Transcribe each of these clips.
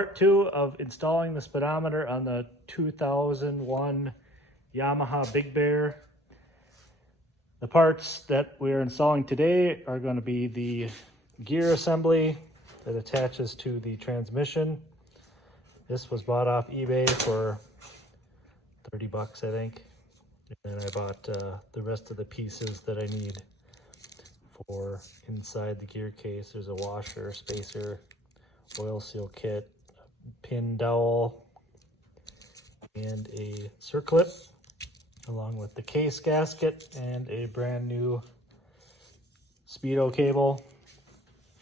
Part 2 of installing the speedometer on the 2001 Yamaha Big Bear. The parts that we're installing today are going to be the gear assembly that attaches to the transmission. This was bought off eBay for 30 bucks, I think. And then I bought the rest of the pieces that I need for inside the gear case. There's a washer, spacer, oil seal kit, pin dowel, and a circlip, along with the case gasket and a brand new Speedo cable.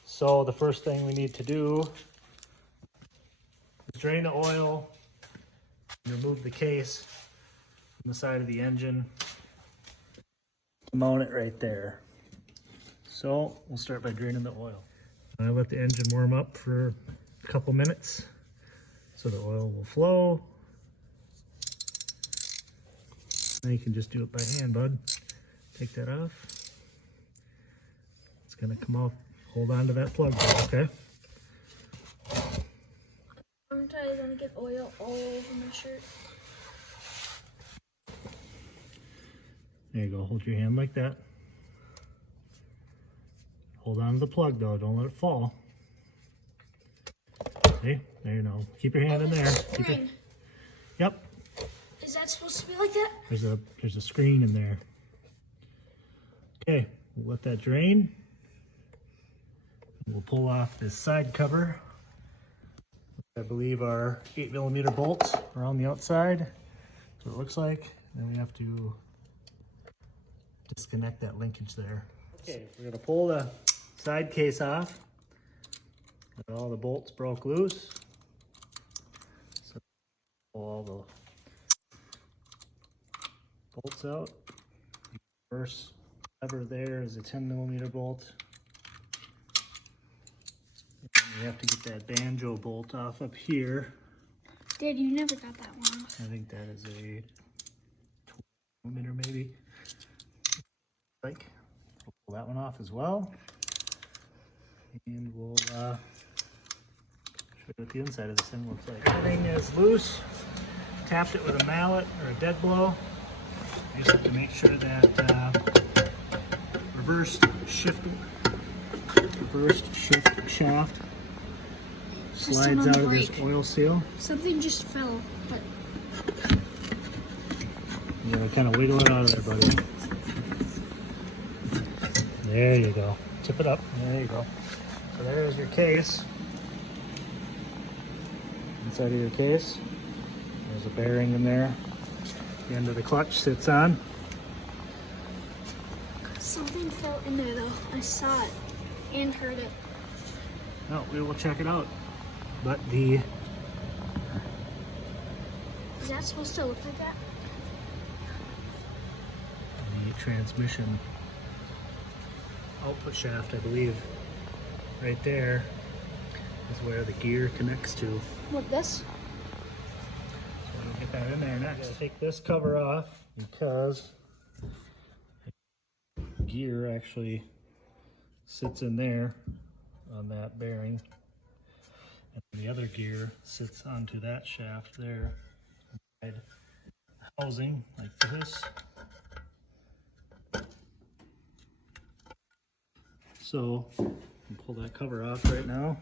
So the first thing we need to do is drain the oil and remove the case from the side of the engine. Mount it right there. So we'll start by draining the oil. I let the engine warm up for a couple minutes so the oil will flow. Now you can just do it by hand, bud. Take that off. It's gonna come off. Hold on to that plug, bud, okay? I'm gonna get oil all over my shirt. There you go. Hold your hand like that. Hold on to the plug though. Don't let it fall. See? There you go. Keep your hand in there. Yep. Is that supposed to be like that? There's a screen in there. Okay, we'll let that drain. We'll pull off this side cover. I believe our 8mm bolts are on the outside. That's what it looks like. Then we have to disconnect that linkage there. Okay, we're gonna pull the side case off. All the bolts broke loose. So pull all the bolts out. The first lever there is a 10mm bolt. And you have to get that banjo bolt off up here. Dad, you never got that one off. I think that is a 20mm maybe. Like, we'll pull that one off as well. And we'll show you what the inside of this thing looks like. Everything is loose. Tapped it with a mallet or a dead blow. You just have to make sure that reversed shift shaft slides out of this oil seal. Something just fell, but You gotta kind of wiggle it out of there, buddy. There you go. Tip it up. There you go. So there's your case. Inside of your case, there's a bearing in there. The end of the clutch sits on. something fell in there though. I saw it and heard it. No, we will check it out. But Is that supposed to look like that? the transmission output shaft, I believe, right there is where the gear connects to. What, this? So we'll get that in there next. Take this cover off because the gear actually sits in there on that bearing, and the other gear sits onto that shaft there. Housing like this. So we'll pull that cover off right now.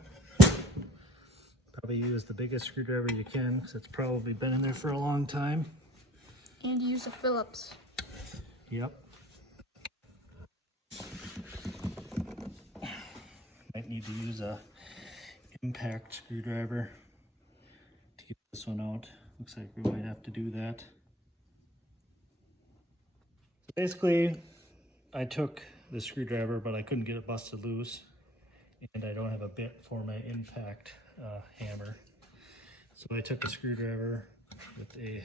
Probably use the biggest screwdriver you can because it's probably been in there for a long time. And use a Phillips. Yep. Might need to use a impact screwdriver to get this one out. Looks like we might have to do that. So basically, I took the screwdriver, but I couldn't get it busted loose, and I don't have a bit for my impact hammer. So I took a screwdriver with a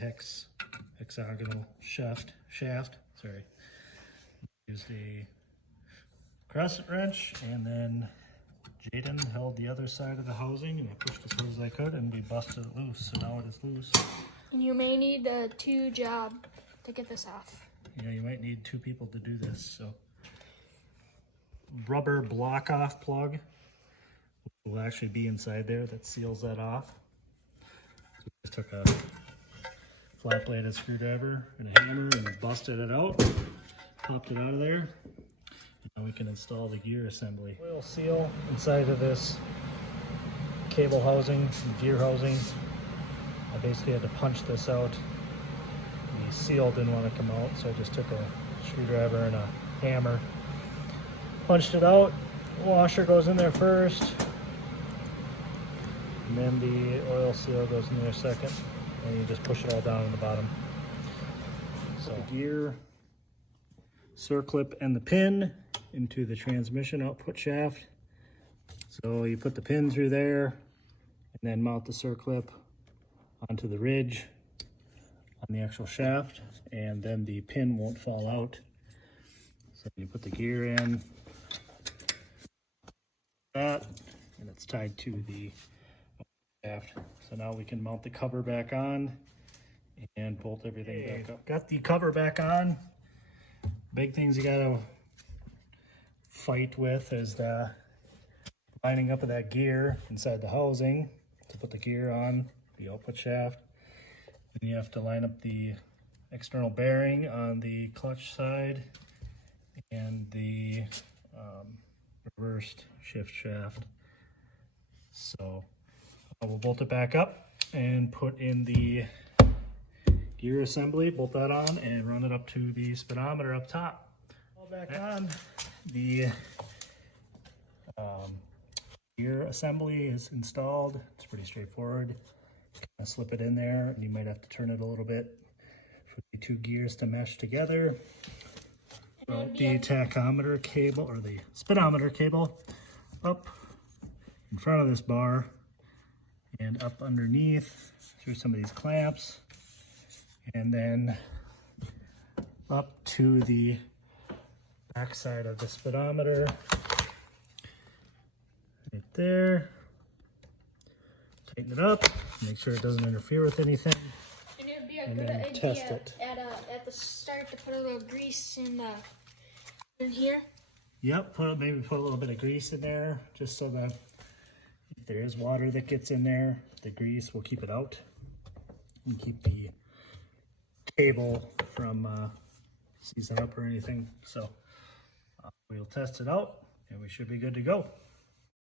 hexagonal shaft. Sorry. Used a crescent wrench, and then Jaden held the other side of the housing, and I pushed as hard as I could, and we busted it loose. So now it is loose. And you may need a 2-job to get this off. Yeah, you might need 2 people to do this. So rubber block off plug will actually be inside there that seals that off. Just took a flat bladed screwdriver and a hammer and busted it out, popped it out of there. Now we can install the gear assembly. Oil seal inside of this cable housing, gear housing. I basically had to punch this out. The seal didn't want to come out, so I just took a screwdriver and a hammer, punched it out. The washer goes in there first, and then the oil seal goes in there second, and you just push it all down in the bottom. So the gear, circlip, and the pin into the transmission output shaft. So you put the pin through there and then mount the circlip onto the ridge on the actual shaft, and then the pin won't fall out. So you put the gear in, that, and it's tied to the shaft. So now we can mount the cover back on and bolt everything back up. Got the cover back on. Big things you gotta fight with is the lining up of that gear inside the housing to put the gear on the output shaft. Then you have to line up the external bearing on the clutch side and the reversed shift shaft. So we'll bolt it back up and put in the gear assembly, bolt that on, and run it up to the speedometer up top. All back on. The gear assembly is installed. It's pretty straightforward. Kind of slip it in there, and you might have to turn it a little bit for the two gears to mesh together. So the tachometer cable, or the speedometer cable, up in front of this bar and up underneath through some of these clamps, and then up to the back side of the speedometer, right there. Tighten it up, make sure it doesn't interfere with anything, And it would be a and good then idea test it. at the start to put a little grease in here. Yep, maybe put a little bit of grease in there, just so that if there is water that gets in there, the grease will keep it out and keep the cable from seizing up or anything. So we'll test it out, and we should be good to go.